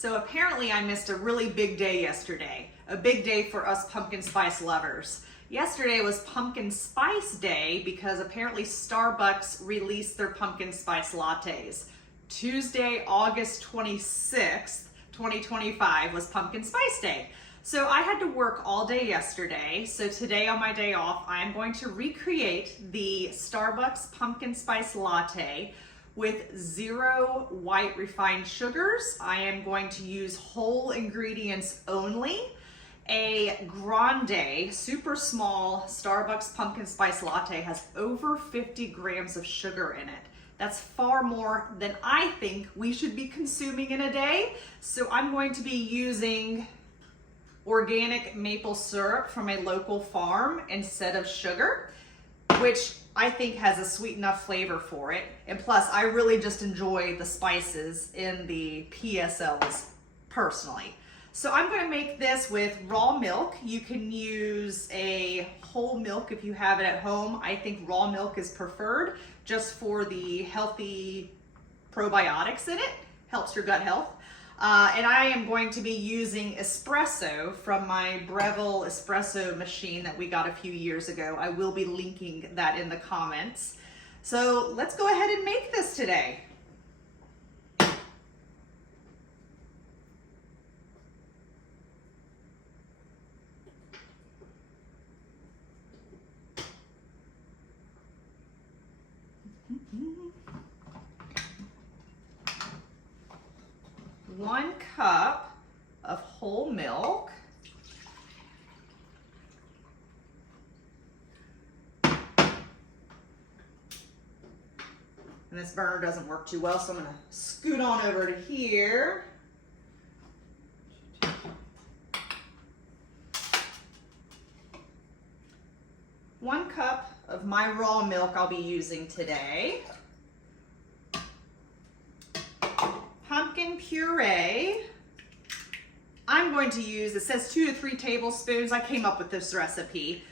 So apparently I missed a really big day yesterday, a big day for us pumpkin spice lovers. Yesterday was pumpkin spice day because apparently Starbucks released their pumpkin spice lattes. Tuesday, August 26th, 2025 was pumpkin spice day. So I had to work all day yesterday. So today on my day off, I am going to recreate the Starbucks pumpkin spice latte with 0 white refined sugars. I am going to use whole ingredients only. A grande, super small Starbucks pumpkin spice latte has over 50 grams of sugar in it. That's far more than I think we should be consuming in a day. So I'm going to be using organic maple syrup from a local farm instead of sugar, which I think has a sweet enough flavor for it. And plus, I really just enjoy the spices in the PSLs personally. So I'm going to make this with raw milk. You can use a whole milk if you have it at home. I think raw milk is preferred just for the healthy probiotics in it. Helps your gut health. And I am going to be using espresso from my Breville espresso machine that we got a few years ago. I will be linking that in the comments. So let's go ahead and make this today. One cup of whole milk. And this burner doesn't work too well, so I'm going to scoot on over to here. One cup of my raw milk I'll be using today. Pumpkin puree. I'm going to use, it says 2 to 3 tablespoons. I came up with this recipe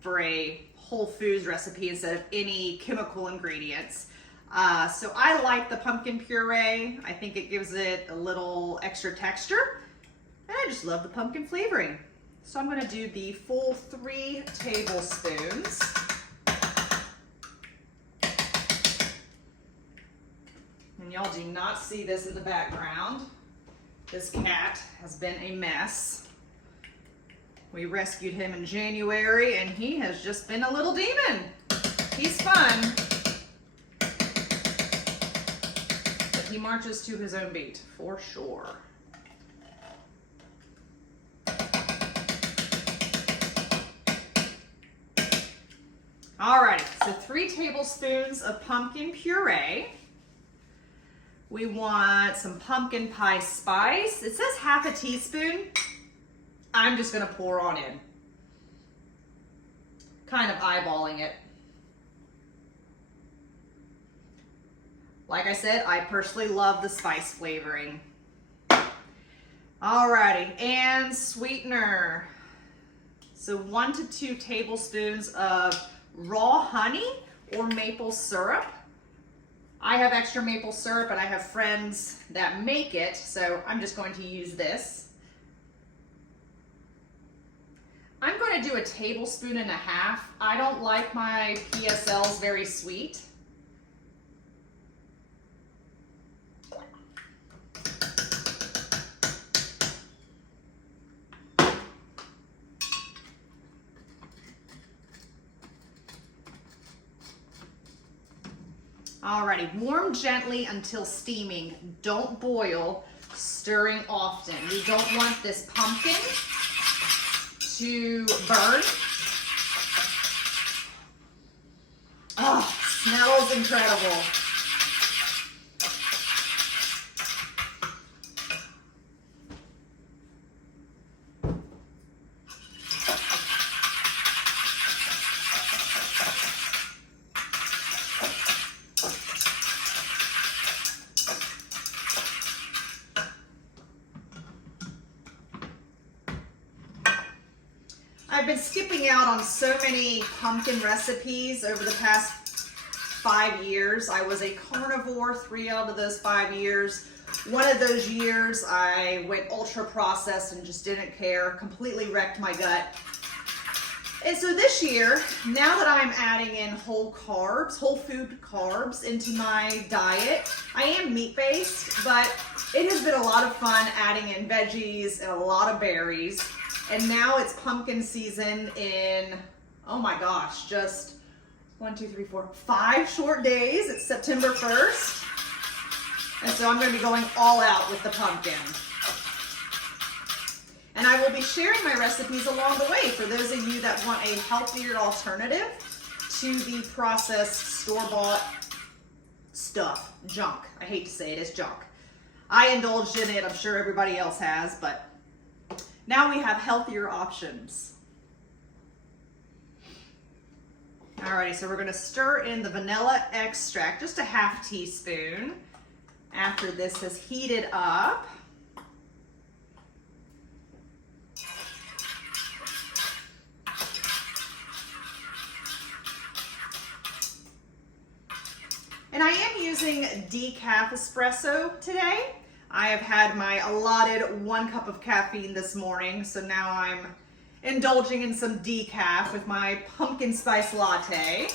for a whole foods recipe instead of any chemical ingredients. So I like the pumpkin puree. I think it gives it a little extra texture. And I just love the pumpkin flavoring. So I'm going to do the full 3 tablespoons. And y'all do not see this in the background. This cat has been a mess. We rescued him in January and he has just been a little demon. He's fun, but he marches to his own beat for sure. Alrighty, so 3 tablespoons of pumpkin puree. We want some pumpkin pie spice. It says half a teaspoon. I'm just gonna pour on in. Kind of eyeballing it. Like I said, I personally love the spice flavoring. Alrighty, and sweetener. So 1 to 2 tablespoons of raw honey or maple syrup. I have extra maple syrup and I have friends that make it, so I'm just going to use this. I'm going to do 1.5 tablespoons. I don't like my PSLs very sweet. Alrighty, warm gently until steaming. Don't boil, stirring often. We don't want this pumpkin to burn. Oh, smells incredible. I've been skipping out on so many pumpkin recipes over the past 5 years. I was a carnivore 3 out of those 5 years. One of those years I went ultra processed and just didn't care, completely wrecked my gut. And so this year, now that I'm adding in whole food carbs into my diet, I am meat-based, but it has been a lot of fun adding in veggies and a lot of berries. And now it's pumpkin season in, oh my gosh, just 5 short days. It's September 1st. And so I'm going to be going all out with the pumpkin. And I will be sharing my recipes along the way for those of you that want a healthier alternative to the processed store-bought stuff, junk. I hate to say it, it's junk. I indulged in it, I'm sure everybody else has, but now we have healthier options. Alrighty, so we're going to stir in the vanilla extract, just a half teaspoon, after this has heated up. And I am using decaf espresso today. I have had my allotted 1 cup of caffeine this morning, so now I'm indulging in some decaf with my pumpkin spice latte.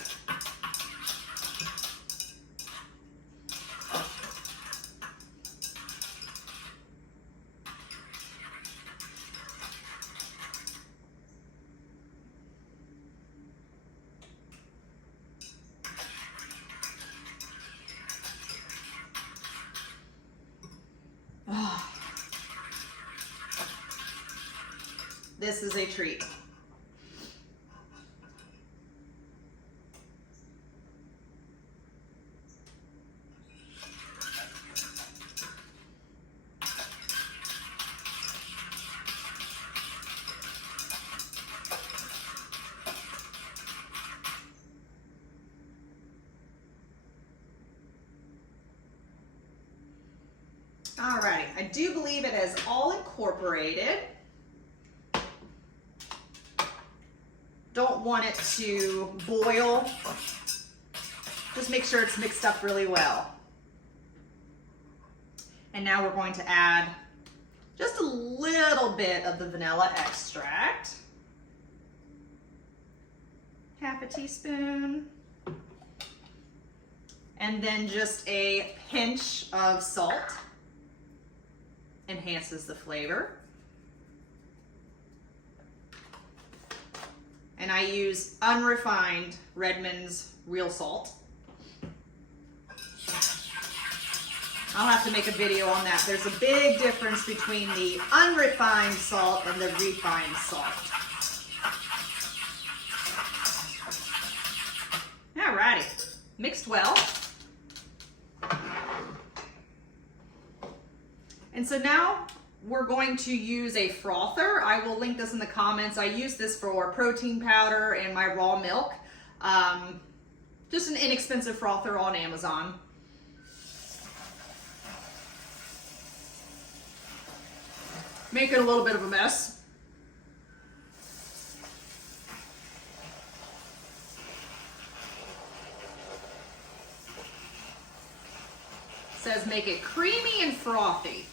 This is a treat. All right, I do believe it has all incorporated. Don't want it to boil. Just make sure it's mixed up really well. And now we're going to add just a little bit of the vanilla extract. Half a teaspoon. And then just a pinch of salt. Enhances the flavor. And I use unrefined Redmond's real salt. I'll have to make a video on that. There's a big difference between the unrefined salt and the refined salt. Alrighty, mixed well. And so now we're going to use a frother. I will link this in the comments. I use this for protein powder and my raw milk. Just an inexpensive frother on Amazon. Make it a little bit of a mess. It says make it creamy and frothy.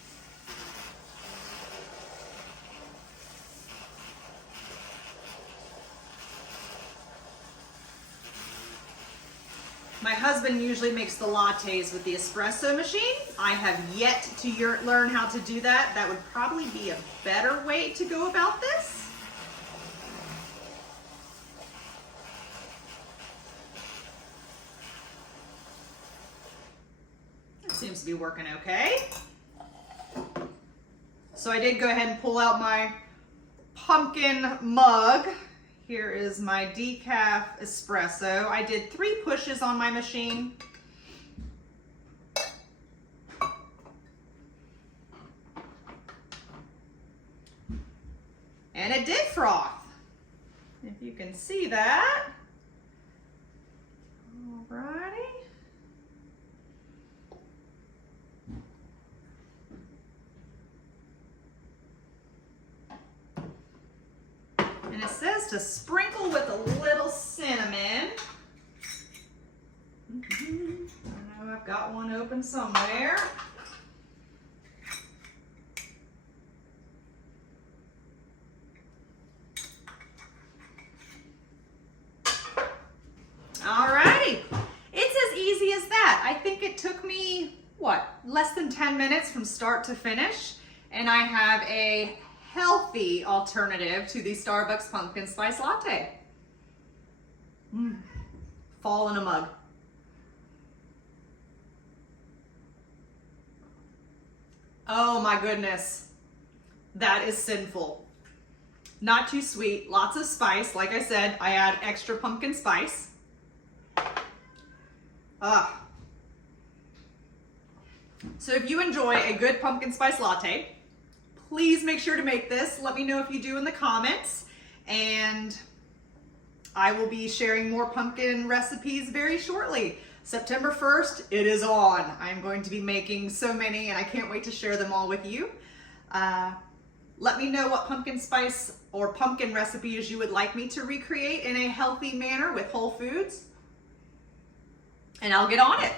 My husband usually makes the lattes with the espresso machine. I have yet to learn how to do that. That would probably be a better way to go about this. It seems to be working okay. So I did go ahead and pull out my pumpkin mug. Here is my decaf espresso. I did 3 pushes on my machine. And it did froth. If you can see that. Alrighty. And it says to sprinkle with a little cinnamon. I know, I've got one open somewhere. 10 minutes from start to finish, and I have a healthy alternative to the Starbucks pumpkin spice latte. Fall in a mug. Oh my goodness, that is sinful. Not too sweet, lots of spice. Like I said, I add extra pumpkin spice. So if you enjoy a good pumpkin spice latte, please make sure to make this. Let me know if you do in the comments, and I will be sharing more pumpkin recipes very shortly. September 1st, it is on. I'm going to be making so many, and I can't wait to share them all with you. Let me know what pumpkin spice or pumpkin recipes you would like me to recreate in a healthy manner with whole foods, and I'll get on it.